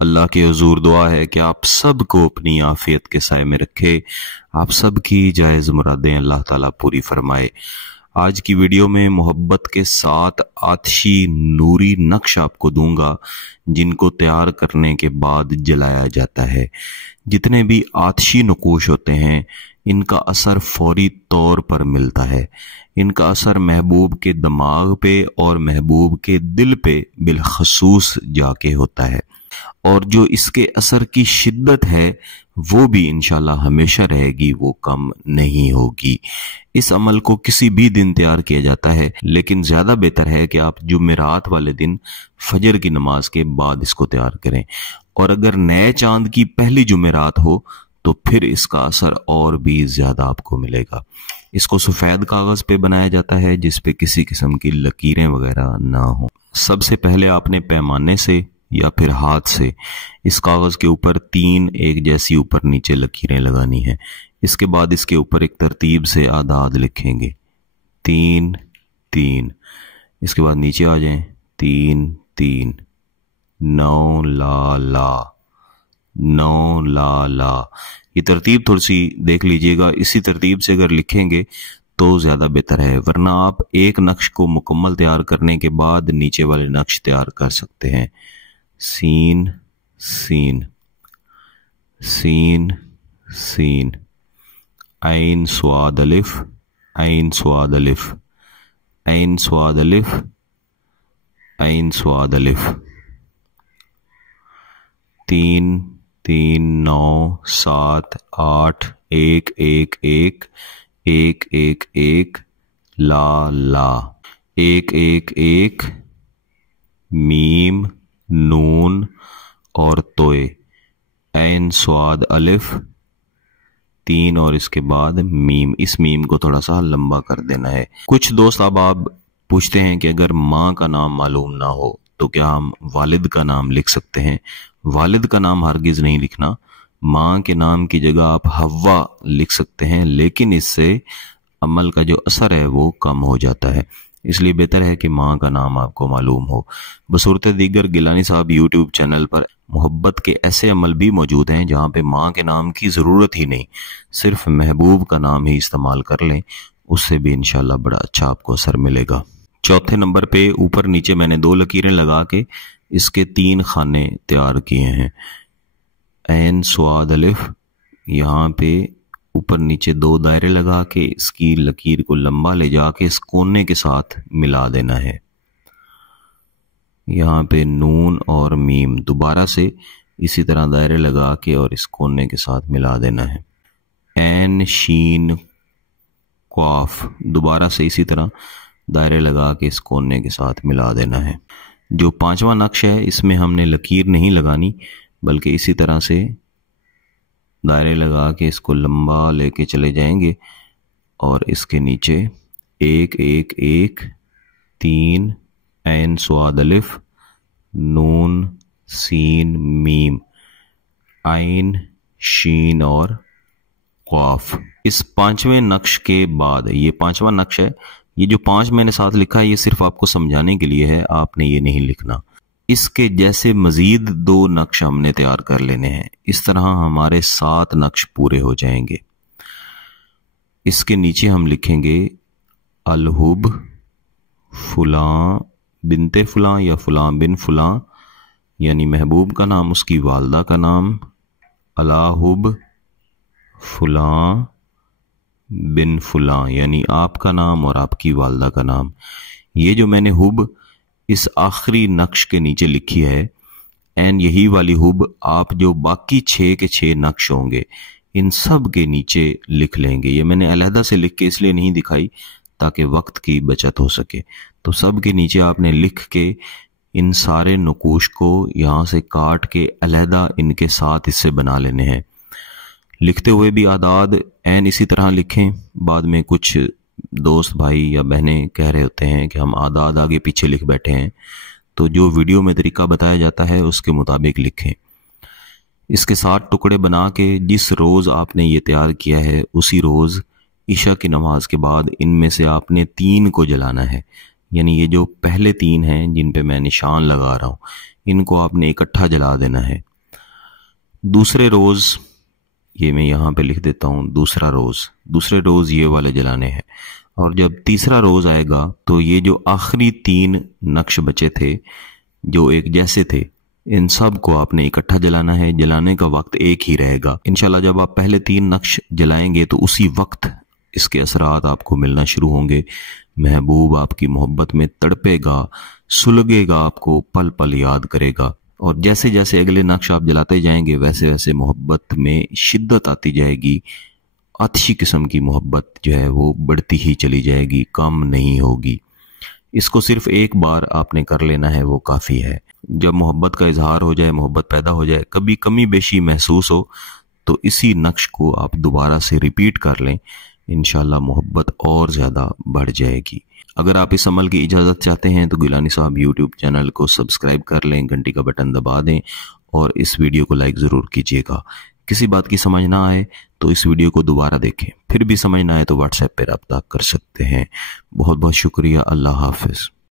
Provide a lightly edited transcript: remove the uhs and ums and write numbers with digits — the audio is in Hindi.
अल्लाह के हुजूर दुआ है कि आप सबको अपनी आफियत के साए में रखे, आप सबकी जायज़ मुरादें अल्लाह ताला पूरी फरमाए। आज की वीडियो में मोहब्बत के 7 आतिशी नूरी नक्श आपको दूंगा जिनको तैयार करने के बाद जलाया जाता है। जितने भी आतिशी नकूश होते हैं इनका असर फौरी तौर पर मिलता है। इनका असर महबूब के दिमाग पे और महबूब के दिल पे बिलखसूस जाके होता है, और जो इसके असर की शिद्दत है वो भी इंशाल्लाह हमेशा रहेगी, वो कम नहीं होगी। इस अमल को किसी भी दिन तैयार किया जाता है, लेकिन ज्यादा बेहतर है कि आप जुमेरात वाले दिन फजर की नमाज के बाद इसको तैयार करें, और अगर नए चांद की पहली जुमेरात हो तो फिर इसका असर और भी ज्यादा आपको मिलेगा। इसको सफेद कागज पे बनाया जाता है जिसपे किसी किस्म की लकीरें वगैरह ना हो। सबसे पहले आपने पैमाने से या फिर हाथ से इस कागज के ऊपर 3 एक जैसी ऊपर नीचे लकीरें लगानी है। इसके बाद इसके ऊपर एक तरतीब से आदाद लिखेंगे 3 3। इसके बाद नीचे आ जाएं 3 3 9 ला ला 9 ला ला। ये तरतीब थोड़ी सी देख लीजिएगा, इसी तरतीब से अगर लिखेंगे तो ज्यादा बेहतर है, वरना आप एक नक्श को मुकम्मल तैयार करने के बाद नीचे वाले नक्श तैयार कर सकते हैं। सीन सीन सीन सीन, ऐन स्वाद अलिफ, ऐन स्वाद अलिफ, ऐन स्वाद अलिफ, ऐन स्वाद अलिफ। 3 3 9 7 8 1 1 1 1 1 1 ला ला 1 1 1 मीम नून और तोए, ऐन स्वाद अलिफ 3 और इसके बाद मीम। इस मीम को थोड़ा सा लंबा कर देना है। कुछ दोस्त अब आप पूछते हैं कि अगर माँ का नाम मालूम ना हो तो क्या हम वालिद का नाम लिख सकते हैं? वालिद का नाम हरगिज नहीं लिखना। माँ के नाम की जगह आप हव्वा लिख सकते हैं, लेकिन इससे अमल का जो असर है वो कम हो जाता है, इसलिए बेहतर है कि माँ का नाम आपको मालूम हो। बसूरत दीगर गिलानी साहब यूट्यूब चैनल पर मोहब्बत के ऐसे अमल भी मौजूद हैं जहाँ पे माँ के नाम की ज़रूरत ही नहीं, सिर्फ महबूब का नाम ही इस्तेमाल कर लें, उससे भी इंशाल्लाह बड़ा अच्छा आपको असर मिलेगा। चौथे नंबर पे ऊपर नीचे मैंने 2 लकीरें लगा के इसके 3 खाने तैयार किए हैं। ऐन स्वाद अलिफ, यहाँ पे ऊपर नीचे 2 दायरे लगा के इसकी लकीर को लंबा ले जाके इस कोने के साथ मिला देना है। यहाँ पे नून और मीम दोबारा से इसी तरह दायरे लगा के और इस कोने के साथ मिला देना है। ऐन शीन क्वाफ दोबारा से इसी तरह दायरे लगा के इस कोने के साथ मिला देना है। जो 5वां नक्श है इसमें हमने लकीर नहीं लगानी, बल्कि इसी तरह से दायरे लगा के इसको लंबा लेके चले जाएंगे और इसके नीचे 1 1 1 3 ऐन स्वाद अलिफ नून सीन मीम आइन शीन और क़ाफ। इस 5वें नक्श के बाद, ये 5वां नक्श है, ये जो 5 मैंने साथ लिखा है ये सिर्फ आपको समझाने के लिए है, आपने ये नहीं लिखना। इसके जैसे मजीद 2 नक्श हमने तैयार कर लेने हैं। इस तरह हमारे 7 नक्श पूरे हो जाएंगे। इसके नीचे हम लिखेंगे अलहुब फुलां बिनते फुलां या फुलां बिन फुलां, यानी महबूब का नाम, उसकी वालदा का नाम, अलाहुब फुलां बिन फुलां यानी आपका नाम और आपकी वालदा का नाम। ये जो मैंने हुब इस आखिरी नक्श के नीचे लिखी है, एन यही वाली हुब आप जो बाकी 6 के 6 नक्श होंगे इन सब के नीचे लिख लेंगे। ये मैंने अलहदा से लिख के इसलिए नहीं दिखाई ताकि वक्त की बचत हो सके। तो सब के नीचे आपने लिख के इन सारे नकूश को यहाँ से काट के अलहदा इनके साथ हिस्से बना लेने हैं। लिखते हुए भी आदाद एन इसी तरह लिखें। बाद में कुछ दोस्त भाई या बहनें कह रहे होते हैं कि हम आदाद आगे पीछे लिख बैठे हैं, तो जो वीडियो में तरीका बताया जाता है उसके मुताबिक लिखें। इसके 7 टुकड़े बना के जिस रोज़ आपने ये तैयार किया है उसी रोज़ ईशा की नमाज के बाद इनमें से आपने 3 को जलाना है। यानी ये जो पहले 3 हैं जिन पे मैं निशान लगा रहा हूँ इनको आपने इकट्ठा जला देना है। दूसरे रोज़, ये मैं यहाँ पे लिख देता हूँ, दूसरे रोज़ ये वाले जलाने हैं। और जब तीसरा रोज़ आएगा तो ये जो आखिरी 3 नक्श बचे थे जो एक जैसे थे, इन सब को आपने इकट्ठा जलाना है। जलाने का वक्त एक ही रहेगा। इंशाल्लाह जब आप पहले 3 नक्श जलाएंगे तो उसी वक्त इसके असरात आपको मिलना शुरू होंगे। महबूब आपकी मोहब्बत में तड़पेगा, सुलगेगा, आपको पल पल याद करेगा। और जैसे जैसे अगले नक्श आप जलाते जाएंगे वैसे वैसे मोहब्बत में शिद्दत आती जाएगी। अच्छी किस्म की मोहब्बत जो है वो बढ़ती ही चली जाएगी, कम नहीं होगी। इसको सिर्फ एक बार आपने कर लेना है, वो काफ़ी है। जब मोहब्बत का इजहार हो जाए, मोहब्बत पैदा हो जाए, कभी कमी बेशी महसूस हो तो इसी नक्श को आप दोबारा से रिपीट कर लें, इंशाल्लाह मोहब्बत और ज़्यादा बढ़ जाएगी। अगर आप इस अमल की इजाज़त चाहते हैं तो गिलानी साहब यूट्यूब चैनल को सब्सक्राइब कर लें, घंटी का बटन दबा दें और इस वीडियो को लाइक ज़रूर कीजिएगा। किसी बात की समझ ना आए तो इस वीडियो को दोबारा देखें, फिर भी समझ ना आए तो व्हाट्सएप पर रब्ता कर सकते हैं। बहुत बहुत शुक्रिया। अल्लाह हाफिज़।